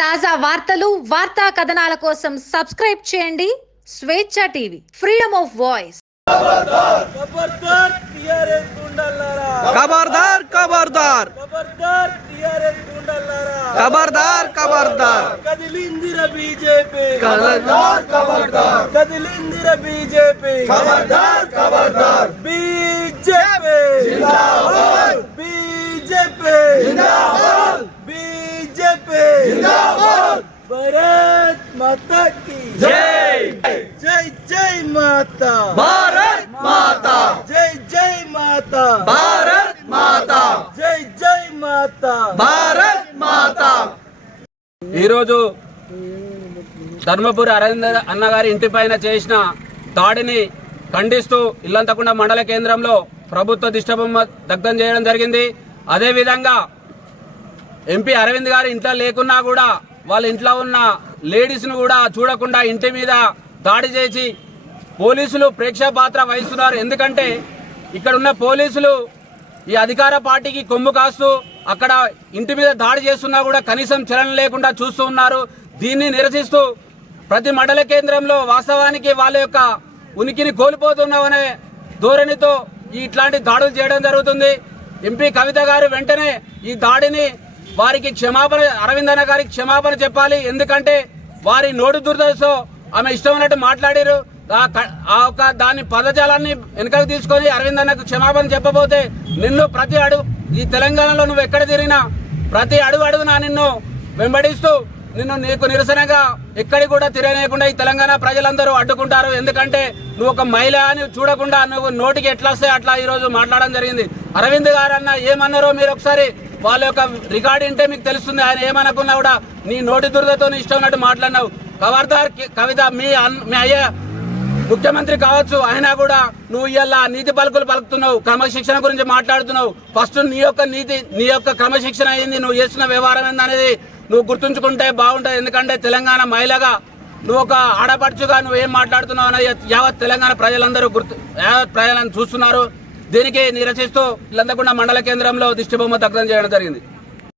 తాజా వార్తలు వార్తా కథనాల కోసం సబ్స్క్రైబ్ చేయండి. స్వేచ్ఛ టీవీ ఫ్రీడమ్ ఆఫ్ వాయిస్. ఖబర్దార్ ఖబర్దార్ కదిలిందిర బీజేపీ. కదిలిందిర బీజేపీ. భారత్ మాతా కీ जय జై జై మాతా भारत माता జై జై మాతా भारत माता జై జై మాతా भारत माता ఈరోజు ధర్మపురి అరవింద అన్నగారి ఇంటి పైన చేసిన దాడిని ఖండిస్తూ ఇల్లంతకుండా మండల కేంద్రంలో ప్రభుత్వ దిష్టబొమ్మ దగ్ధం చేయడం జరిగింది అదేవిధంగా ఎంపీ అరవింద్ గారు ఇంట్లో లేకున్నా కూడా వాళ్ళ ఇంట్లో ఉన్న లేడీస్ను కూడా చూడకుండా ఇంటి మీద దాడి చేసి పోలీసులు ప్రేక్ష పాత్ర వహిస్తున్నారు. ఎందుకంటే ఇక్కడున్న పోలీసులు ఈ అధికార పార్టీకి కొమ్ము కాస్తూ అక్కడ ఇంటి మీద దాడి చేస్తున్నా కూడా కనీసం చలన లేకుండా చూస్తూ ఉన్నారు. దీన్ని నిరసిస్తూ ప్రతి మండల కేంద్రంలో వాస్తవానికి వాళ్ళ యొక్క ఉనికిని కోల్పోతున్నామనే ధోరణితో ఇట్లాంటి దాడులు చేయడం జరుగుతుంది. ఎంపీ కవిత గారు వెంటనే ఈ దాడిని వారికి క్షమాపణ అరవింద్ అన్న గారికి క్షమాపణ చెప్పాలి. ఎందుకంటే వారి నోటి దురదతో ఆమె ఇష్టం ఉన్నట్టు మాట్లాడారు. ఆ ఆ ఒక దాని పదజాలాన్ని వెనుకకు తీసుకొని అరవింద్ అన్నకు క్షమాపణ చెప్పబోతే నిన్ను ప్రతి అడుగు ఈ తెలంగాణలో నువ్వు ఎక్కడ తిరిగినా ప్రతి అడుగు అడుగునా నిన్ను వెంబడిస్తూ నిన్ను నీకు నిరసనగా ఎక్కడికి కూడా తిరగనేయకుండా ఈ తెలంగాణ ప్రజలందరూ అడ్డుకుంటారు. ఎందుకంటే నువ్వు ఒక మహిళ అని చూడకుండా నువ్వు నోటికి ఎట్లా వస్తే అట్లా ఈరోజు మాట్లాడడం జరిగింది. అరవింద్ గారు అన్న ఏమన్నారో మీరు ఒకసారి వాళ్ళ యొక్క రికార్డ్ వింటే మీకు తెలుస్తుంది. ఆయన ఏమనుకున్నా కూడా నీ నోటి దురదతో నీ ఇష్టం ఉన్నట్టు మాట్లాడినావు. కవర్దార్ కవిత మీ మీ అయ్య ముఖ్యమంత్రి కావచ్చు. అయినా కూడా నువ్వు ఇలా నీతి పలుకులు పలుకుతున్నావు. క్రమశిక్షణ గురించి మాట్లాడుతున్నావు. ఫస్ట్ నీ యొక్క నీతి నీ యొక్క క్రమశిక్షణ అయింది నువ్వు చేస్తున్న వ్యవహారం ఏందనేది నువ్వు గుర్తుంచుకుంటే బాగుంటుంది. ఎందుకంటే తెలంగాణ మహిళగా నువ్వు ఒక ఆడపడుచుగా నువ్వు ఏం మాట్లాడుతున్నావు అనేది యావత్ తెలంగాణ ప్రజలందరూ గుర్తు యావత్ ప్రజలను చూస్తున్నారు. దీనికి నిరసిస్తూ ఇల్లందకుండా మండల కేంద్రంలో దిష్టిబొమ్మ దగ్ధం చేయడం జరిగింది.